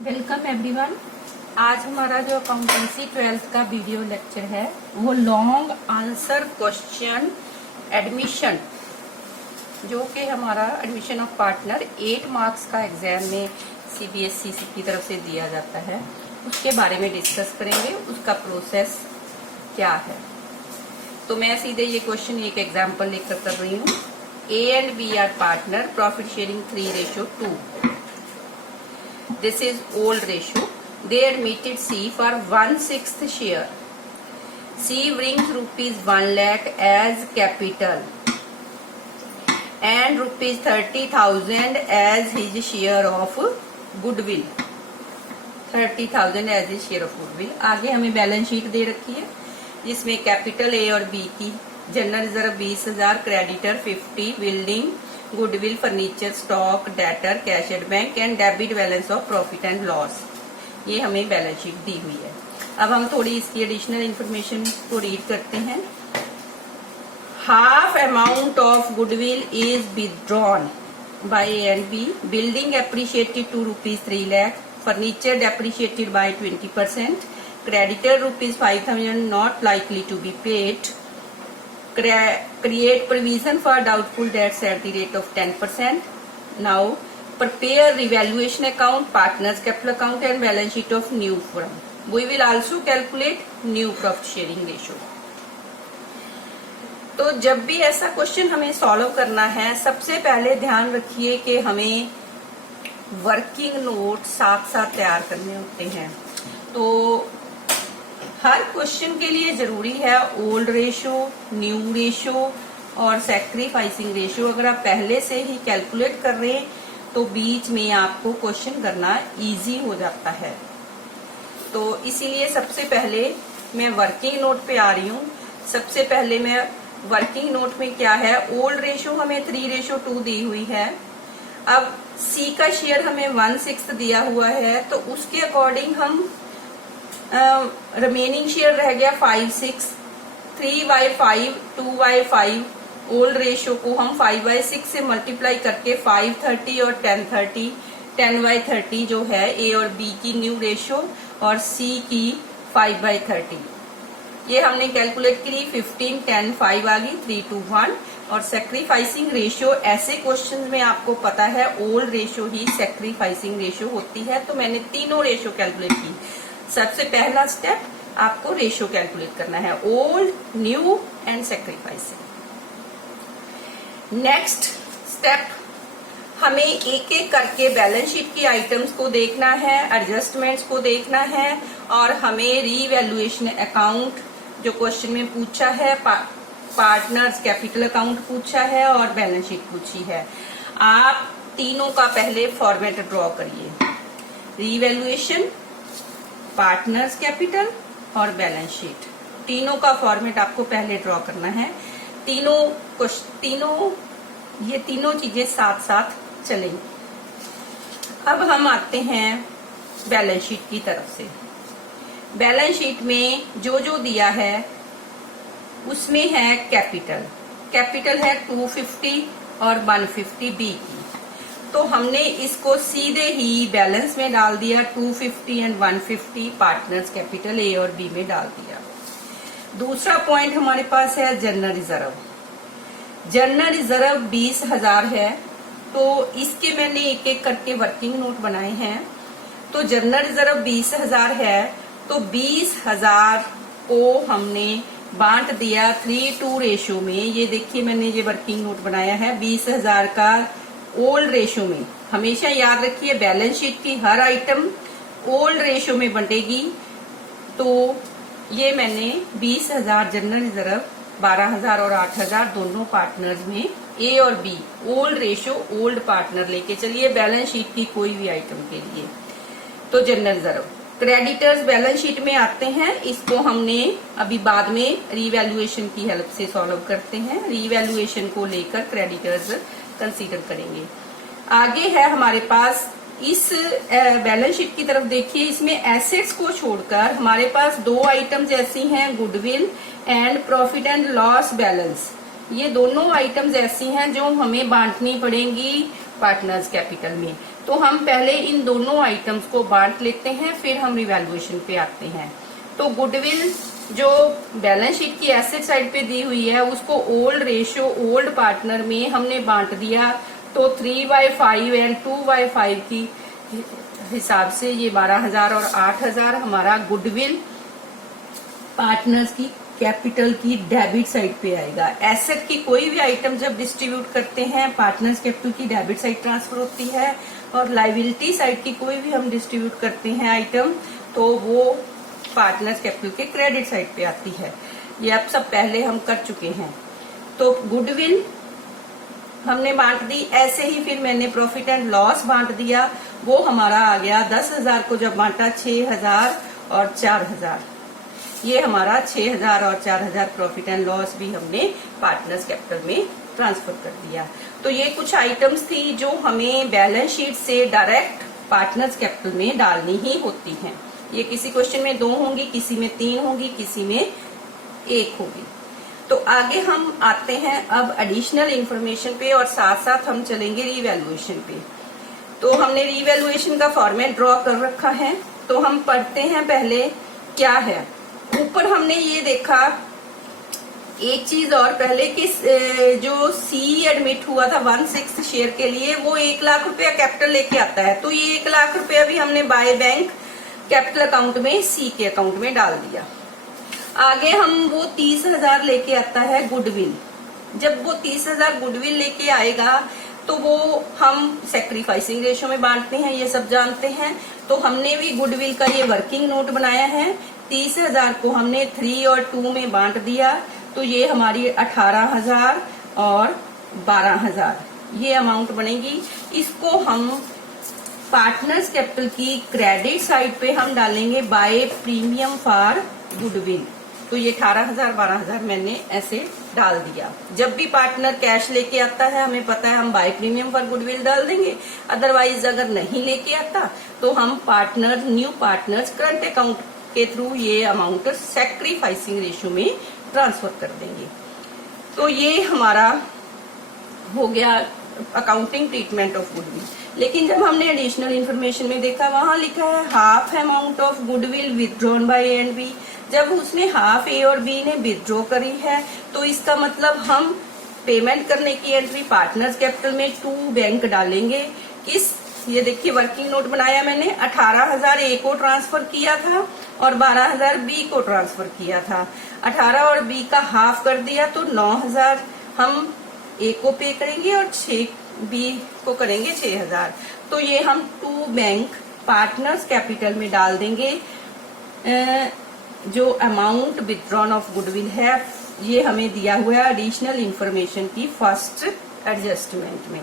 Welcome everyone. आज हमारा जो अकाउंटेंसी 12th का वीडियो लेक्चर है वो लॉन्ग आंसर क्वेश्चन एडमिशन, जो कि हमारा एडमिशन ऑफ पार्टनर 8 मार्क्स का एग्जाम में सीबीएसई की तरफ से दिया जाता है, उसके बारे में डिस्कस करेंगे। उसका प्रोसेस क्या है, तो मैं सीधे ये क्वेश्चन एक एग्जाम्पल लेकर कर रही हूँ। A and B are partner, profit sharing 3:2। This is old ratio. They admitted C for 1/6 share. C brings rupees 1 lakh as capital and rupees 30,000 as his share of goodwill. 30,000 as his share of goodwill. आगे हमें balance sheet दे रखी है जिसमें capital A और B की general reserve 20,000, creditor 50, building, goodwill, furniture, stock, debtor, cash at bank and debit balance of profit and loss. ये हमें balance sheet दी हुई है। अब हम थोड़ी इसकी एडिशनल इंफॉर्मेशन को रीड करते हैं। Half amount of goodwill is withdrawn by A and B. Building appreciated to ₹3 lakh, furniture depreciated by 20%, creditor ₹5,000 not likely to be paid, create provision for doubtful debts at the rate of 10%. Now prepare revaluation account, partners capital account and balance sheet of new firm. We will also calculate new profit sharing ratio. तो जब भी ऐसा question हमें solve करना है, सबसे पहले ध्यान रखिए कि हमें वर्किंग नोट साथ साथ तैयार करने होते हैं। तो हर क्वेश्चन के लिए जरूरी है ओल्ड रेशो, न्यू रेशो और सैक्रिफाइसिंग रेशो। अगर आप पहले से ही कैलकुलेट कर रहे हैं तो बीच में आपको क्वेश्चन करना इजी हो जाता है। तो इसीलिए सबसे पहले मैं वर्किंग नोट पे आ रही हूँ। सबसे पहले मैं वर्किंग नोट में क्या है, ओल्ड रेशो हमें 3:2 दी हुई है। अब सी का शेयर हमें 1/6 दिया हुआ है, तो उसके अकॉर्डिंग हम रिमेनिंग शेयर रह गया 5/6, 3/5, 2/5। ओल्ड रेशो को हम 5/6 से मल्टीप्लाई करके 5/30 और 10/30, 10/30 जो है ए और बी की न्यू रेशो और सी की 5/30, ये हमने कैलकुलेट करी। 15, 10, 5 आ गई, 3:1। और सेक्रीफाइसिंग रेशियो, ऐसे क्वेश्चंस में आपको पता है ओल्ड रेशो ही सेक्रीफाइसिंग रेशियो होती है, तो मैंने तीनों रेशियो कैलकुलेट की। सबसे पहला स्टेप आपको रेशियो कैलकुलेट करना है, old, new and sacrificing. Next step, हमें एक एक करके बैलेंस शीट की आइटम्स को देखना है, एडजस्टमेंट्स को देखना है और हमें रीवैल्यूएशन अकाउंट जो क्वेश्चन में पूछा है, पार्टनर्स कैपिटल अकाउंट पूछा है और बैलेंस शीट पूछी है। आप तीनों का पहले फॉर्मेट ड्रॉ करिए, रीवैल्यूएशन, पार्टनर्स कैपिटल और बैलेंस शीट। तीनों का फॉर्मेट आपको पहले ड्रॉ करना है। ये तीनों चीजें साथ साथ चलेंगी। अब हम आते हैं बैलेंस शीट की तरफ से। बैलेंस शीट में जो जो दिया है उसमें है कैपिटल है 250 और 150 बी की, तो हमने इसको सीधे ही बैलेंस में डाल दिया। 250 एंड 150 पार्टनर्स कैपिटल ए और बी में डाल दिया। दूसरा पॉइंट हमारे पास है जनरल रिजर्व। जनरल रिजर्व 20,000 है, तो इसके मैंने एक एक करके वर्किंग नोट बनाए हैं। तो जनरल रिजर्व 20,000 है, तो 20,000 को हमने बांट दिया 3:2 रेशो में। ये देखिए मैंने ये वर्किंग नोट बनाया है 20,000 का ओल्ड रेशो में। हमेशा याद रखिए बैलेंस शीट की हर आइटम ओल्ड रेशो में बंटेगी। तो ये मैंने 20,000 जनरल रिजर्व, 12,000 और 8,000 दोनों पार्टनर्स में ए और B old ratio, old partner लेके चलिए बैलेंस शीट की कोई भी आइटम के लिए। तो general reserve, creditors balance sheet में आते हैं, इसको हमने अभी बाद में रीवैल्यूएशन की हेल्प से सॉल्व करते हैं। रीवैल्यूएशन को लेकर क्रेडिटर्स कंसीडर करेंगे। आगे है हमारे पास इस बैलेंस शीट की तरफ देखिए, इसमें एसेट्स को छोड़कर हमारे पास दो आइटम्स ऐसी हैं, goodwill and profit and loss balance. ये दोनों आइटम्स ऐसी हैं जो हमें बांटनी पड़ेंगी पार्टनर्स कैपिटल में। तो हम पहले इन दोनों आइटम्स को बांट लेते हैं, फिर हम रिवैल्यूएशन पे आते हैं। तो गुडविल जो बैलेंस शीट की एसेट साइड पे दी हुई है उसको ओल्ड रेशियो ओल्ड पार्टनर में हमने बांट दिया। तो 3/5 एंड 2/5 की हिसाब से ये 12,000 और 8,000 हमारा गुडविल पार्टनर्स की कैपिटल की डेबिट साइड पे आएगा। एसेट की कोई भी आइटम जब डिस्ट्रीब्यूट करते हैं पार्टनर्स कैपिटल की डेबिट साइड ट्रांसफर होती है, और लाइबिलिटी साइड की कोई भी हम डिस्ट्रीब्यूट करते हैं आइटम तो वो पार्टनर्स कैपिटल के क्रेडिट साइड पे आती है। ये अब सब पहले हम कर चुके हैं। तो गुडविल हमने बांट दी, ऐसे ही फिर मैंने प्रॉफिट एंड लॉस बांट दिया। वो हमारा आ गया 10,000 को जब बांटा 6,000 और 4,000। ये हमारा 6,000 और 4,000 प्रॉफिट एंड लॉस भी हमने पार्टनर्स कैपिटल में ट्रांसफर कर दिया। तो ये कुछ आइटम्स थी जो हमें बैलेंस शीट से डायरेक्ट पार्टनर्स कैपिटल में डालनी ही होती हैं। ये किसी क्वेश्चन में 2 होंगी, किसी में 3 होंगी, किसी में 1 होगी। तो आगे हम आते हैं अब एडिशनल इंफॉर्मेशन पे, और साथ साथ हम चलेंगे रिवैल्यूएशन पे। तो हमने रिवैल्यूएशन का फॉर्मेट ड्रॉ कर रखा है। तो हम पढ़ते हैं पहले क्या है। ऊपर हमने ये देखा एक चीज और पहले कि जो सी एडमिट हुआ था 1/6 शेयर के लिए वो 1 लाख रुपया कैपिटल लेके आता है। तो ये 1 लाख रुपया भी हमने बाय बैंक कैपिटल अकाउंट में सी के अकाउंट में डाल दिया। आगे हम वो 30,000 लेके आता है गुडविल। जब वो 30,000 गुडविल लेके आएगा तो वो हम सैक्रिफाइसिंग रेशियो में बांटते हैं, ये सब जानते हैं। तो हमने भी गुडविल का ये वर्किंग नोट बनाया है। 30,000 को हमने 3 और 2 में बांट दिया। तो ये हमारी 18,000 और 12,000 ये अमाउंट बनेगी। इसको हम पार्टनर्स कैपिटल की क्रेडिट साइड पे हम डालेंगे बाय प्रीमियम फॉर गुडविल। तो ये 18,000 12,000 मैंने ऐसे डाल दिया। जब भी पार्टनर कैश लेके आता है हमें पता है हम बाय प्रीमियम फॉर गुडविल डाल देंगे। अदरवाइज अगर नहीं लेके आता तो हम partner new partners current account के थ्रू ये अमाउंट सैक्रिफाइसिंग रेशियो में ट्रांसफर कर देंगे। तो ये हमारा हो गया अकाउंटिंग ट्रीटमेंट ऑफ गुडविल। लेकिन जब हमने एडिशनल इंफॉर्मेशन में देखा वहां लिखा है half amount of goodwill withdrawn by A and B. जब उसने हाफ ए और बी ने विथड्रॉ करी है तो इसका मतलब हम पेमेंट करने की एंट्री पार्टनर्स कैपिटल में टू बैंक डालेंगे। किस ये देखिए वर्किंग नोट बनाया मैंने। 18,000 ए को ट्रांसफर किया था और 12,000 बी को ट्रांसफर किया था। 18 और बी का हाफ कर दिया तो 9,000 हम ए को पे करेंगे और 6 बी को करेंगे 6,000। तो ये हम टू बैंक पार्टनर्स कैपिटल में डाल देंगे। जो अमाउंट विथड्रॉन ऑफ गुडविल है ये हमें दिया हुआ है एडिशनल इंफॉर्मेशन की फर्स्ट एडजस्टमेंट में।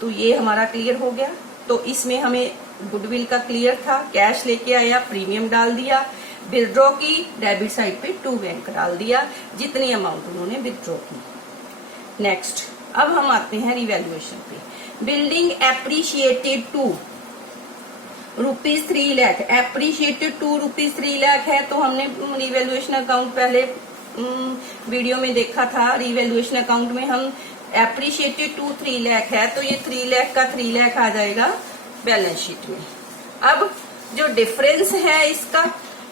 तो ये हमारा क्लियर हो गया। तो इसमें हमें गुडविल का क्लियर था, कैश लेके आया, प्रीमियम डाल दिया, विथड्रॉ की डेबिट साइड पे टू बैंक डाल दिया जितनी अमाउंट उन्होंने विथड्रॉ की। नेक्स्ट अब हम आते हैं रिवैल्यूएशन पे। Building appreciated to ₹3 lakh, appreciated to ₹3 lakh है। तो हमने रिवैल्यूएशन अकाउंट पहले वीडियो में देखा था। रिवैल्यूएशन अकाउंट में हम एप्रिशिएटेड टू 3 लाख है तो ये 3 लाख का 3 लाख आ जाएगा बैलेंस शीट में। अब जो डिफरेंस है इसका,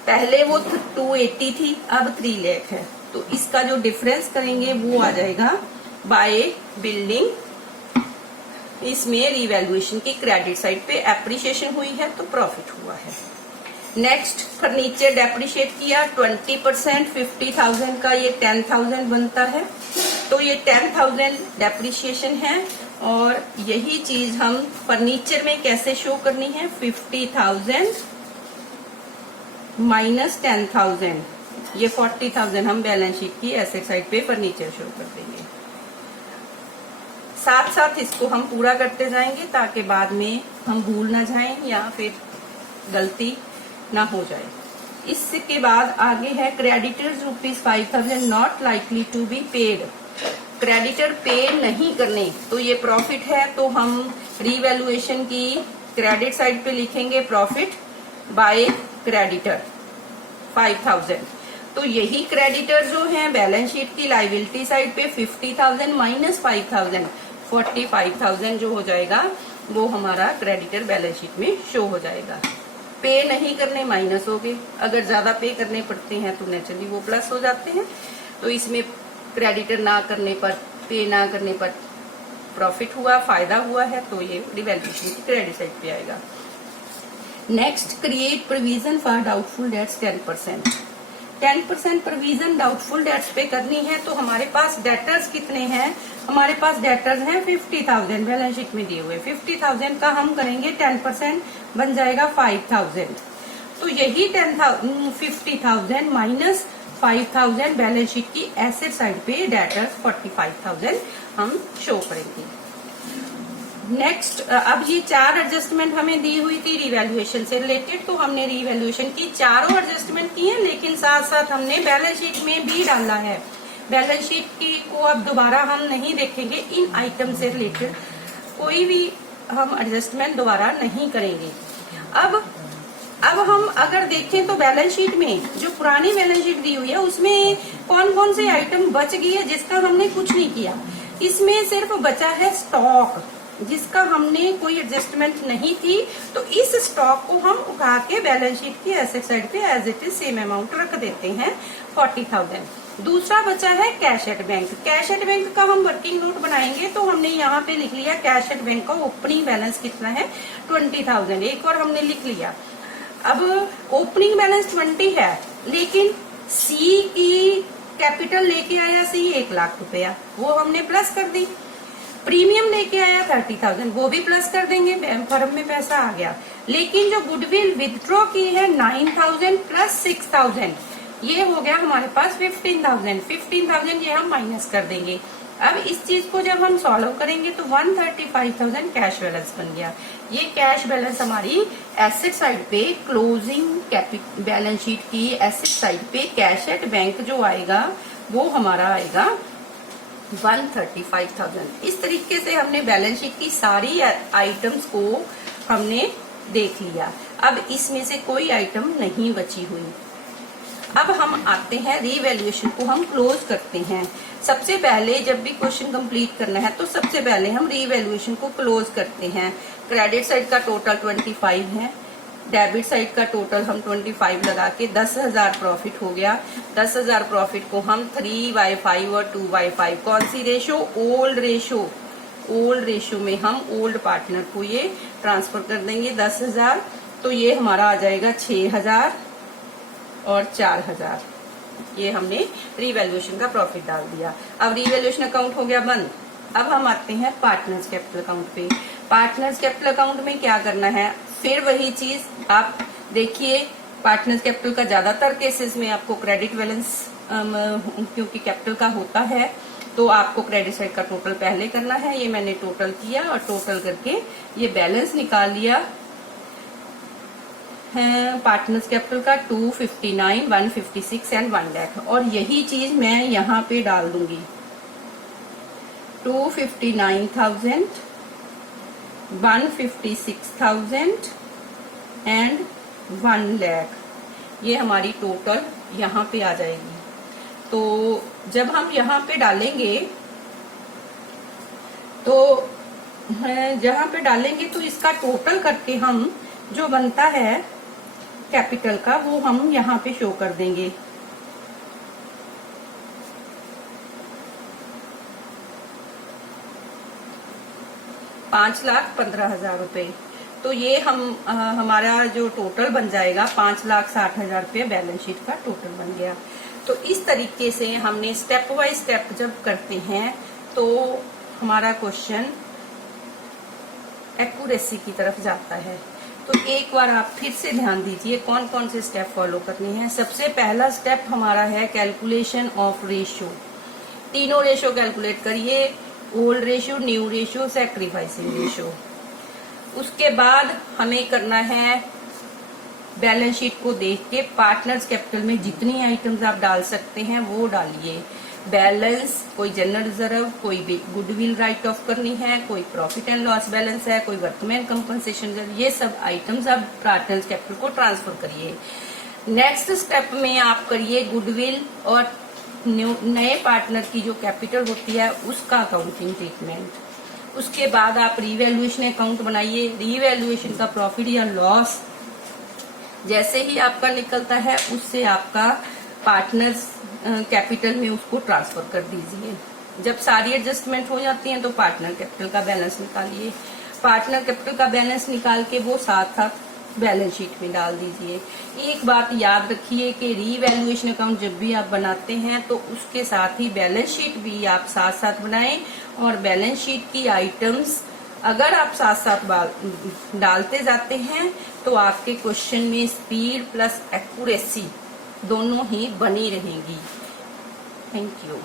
पहले वो 280 थी अब 3 लाख है, तो इसका जो डिफरेंस करेंगे वो आ जाएगा बाय बिल्डिंग। इसमें रिवैल्यूएशन की क्रेडिट साइड पे एप्रिशिएशन हुई है तो प्रॉफिट हुआ है। नेक्स्ट फर्नीचर डेप्रिशिएट किया 20%, 50,000 का ये 10,000 बनता है। तो ये 10,000 डेप्रिशिएशन है और यही चीज हम फर्नीचर में कैसे शो करनी है, 50,000 माइनस 10,000 ये 40,000 हम बैलेंस शीट की एसेट साइड पे फर्नीचर शो कर देंगे। साथ साथ इसको हम पूरा करते जाएंगे ताकि बाद में हम भूल ना जाएं या फिर गलती ना हो जाए। इसके बाद आगे है creditors ₹5,000 not likely to be paid. Creditor pay नहीं करने तो ये प्रॉफिट है, तो हम रिवैल्यूएशन की क्रेडिट साइड पे लिखेंगे प्रॉफिट बाय क्रेडिटर 5,000। तो यही क्रेडिटर जो है बैलेंस शीट की लाइबिलिटी साइड पे 50,000 माइनस 5,000 45,000 जो हो जाएगा वो हमारा क्रेडिटर बैलेंस शीट में शो हो जाएगा। पे नहीं करने माइनस हो गए, अगर ज्यादा पे करने पड़ते हैं तो नेचुरली वो प्लस हो जाते हैं। तो इसमें क्रेडिटर ना करने पर, पे ना करने पर प्रॉफिट हुआ, फायदा हुआ है, तो ये रिवैल्यूएशन की क्रेडिट साइड पे आएगा। Next, create provision for doubtful debts 10%। 10% provision doubtful debts पे करनी है। तो हमारे पास डेटर्स कितने हैं? हमारे पास डेटर्स हैं 50,000 बैलेंस शीट में दिए हुए। 50,000 का हम करेंगे 10%, बन जाएगा 5,000। तो यही 50,000 माइनस 5,000 बैलेंस शीट की एसेट साइड पे डेटर्स 45,000 हम शो करेंगे। नेक्स्ट, अब ये 4 एडजस्टमेंट हमें दी हुई थी रिवैल्यूएशन से रिलेटेड, तो हमने रिवैल्यूएशन की चारों एडजस्टमेंट की है, लेकिन साथ साथ हमने बैलेंस शीट में भी डाला है। बैलेंस शीट की को अब दोबारा हम नहीं देखेंगे, इन आइटम से रिलेटेड कोई भी हम एडजस्टमेंट दोबारा नहीं करेंगे। अब हम अगर देखें तो बैलेंस शीट में जो पुरानी बैलेंस शीट दी हुई है उसमें कौन कौन से आइटम बच गई है जिसका हमने कुछ नहीं किया। इसमें सिर्फ बचा है स्टॉक, जिसका हमने कोई एडजस्टमेंट नहीं थी। तो इस स्टॉक को हम उठा के बैलेंस शीट की एसेट साइड पे as it is same amount रख देते हैं 40,000। दूसरा बचा है cash at bank. Cash at bank का हम वर्किंग नोट बनाएंगे, तो हमने यहाँ पे लिख लिया कैश एट बैंक का ओपनिंग बैलेंस कितना है 20,000। एक और हमने लिख लिया। अब ओपनिंग बैलेंस 20 है, लेकिन सी की कैपिटल लेके आया सी 1 लाख रुपया, वो हमने प्लस कर दी। प्रीमियम लेके आया 30,000, वो भी प्लस कर देंगे, फर्म में पैसा आ गया। लेकिन जो गुडविल विथड्रॉ की है 9,000 प्लस 6,000, ये हो गया हमारे पास 15,000। 15,000 ये हम माइनस कर देंगे। अब इस चीज को जब हम सॉल्व करेंगे तो 135,000 कैश बैलेंस बन गया। ये कैश बैलेंस हमारी एसेट साइड पे, क्लोजिंग बैलेंस शीट की एसेट साइड पे कैश एट बैंक जो आएगा वो हमारा आएगा 135,000। इस तरीके से हमने बैलेंस शीट की सारी आइटम्स को हमने देख लिया। अब इसमें से कोई आइटम नहीं बची हुई। अब हम आते हैं रीवैल्यूएशन को हम क्लोज करते हैं। सबसे पहले जब भी क्वेश्चन कंप्लीट करना है तो सबसे पहले हम रीवैल्यूएशन को क्लोज करते हैं। क्रेडिट साइड का टोटल 25 है, डेबिट साइड का टोटल हम 25 लगा के 10,000 प्रॉफिट हो गया। 10,000 प्रॉफिट को हम 3/5 और 2/5, कौन सी ratio? Old ratio. Old ratio में हम ओल्ड पार्टनर को ये ट्रांसफर कर देंगे 10,000। तो ये हमारा आ जाएगा 6,000 और 4,000। ये हमने रीवैल्यूएशन का प्रॉफिट डाल दिया। अब रीवैल्यूएशन अकाउंट हो गया बंद। अब हम आते हैं पार्टनर्स कैपिटल अकाउंट पे। पार्टनर्स कैपिटल अकाउंट में क्या करना है? फिर वही चीज आप देखिए, पार्टनर्स कैपिटल का ज्यादातर केसेस में आपको क्रेडिट बैलेंस, क्योंकि कैपिटल का होता है तो आपको क्रेडिट साइड का टोटल पहले करना है। ये मैंने टोटल किया और टोटल करके ये बैलेंस निकाल लिया है पार्टनर्स कैपिटल का 259, 156 एंड 1 लाख। और यही चीज मैं यहाँ पे डाल दूंगी 259,000, 156,000 एंड 1 लाख। ये हमारी टोटल यहाँ पे आ जाएगी। तो जब हम यहाँ पे डालेंगे तो जहाँ पे डालेंगे तो इसका टोटल करके हम जो बनता है कैपिटल का वो हम यहाँ पे शो कर देंगे। ₹5,15,000 रुपए। तो ये हमारा जो टोटल बन जाएगा 5,60,000 रुपये बैलेंस शीट का टोटल बन गया। तो इस तरीके से हमने स्टेप बाय स्टेप जब करते हैं तो हमारा क्वेश्चन एक्यूरेसी की तरफ जाता है। तो एक बार आप फिर से ध्यान दीजिए कौन कौन से स्टेप फॉलो करने हैं। सबसे पहला स्टेप हमारा है कैलकुलेशन ऑफ रेशियो। तीनों रेशियो कैलकुलेट करिए, old ratio, new ratio, sacrificing ratio. उसके बाद हमें करना है बैलेंस शीट को देख के पार्टनर्स कैपिटल में जितनी आइटम्स आप डाल सकते हैं वो डालिए। बैलेंस, कोई जनरल रिजर्व, कोई गुडविल राइट ऑफ करनी है, कोई प्रॉफिट एंड लॉस बैलेंस है, कोई वर्कमैन कंपनसेशन रिजर्व, ये सब आइटम्स आप पार्टनर्स कैपिटल को ट्रांसफर करिए। नेक्स्ट स्टेप में आप करिए गुडविल और नए पार्टनर की जो कैपिटल होती है उसका अकाउंटिंग ट्रीटमेंट। उसके बाद आप रीवैल्यूएशन अकाउंट बनाइए। रीवैल्यूएशन का प्रॉफिट या लॉस जैसे ही आपका निकलता है उससे आपका पार्टनर्स कैपिटल में उसको ट्रांसफर कर दीजिए। जब सारी एडजस्टमेंट हो जाती हैं तो पार्टनर कैपिटल का बैलेंस निकालिए। पार्टनर कैपिटल का बैलेंस निकाल के वो साथ साथ बैलेंस शीट में डाल दीजिए। एक बात याद रखिए कि रीवैल्यूएशन अकाउंट जब भी आप बनाते हैं तो उसके साथ ही बैलेंस शीट भी आप साथ साथ बनाएं, और बैलेंस शीट की आइटम्स अगर आप साथ साथ डालते जाते हैं तो आपके क्वेश्चन में स्पीड प्लस एक्यूरेसी दोनों ही बनी रहेंगी। Thank you.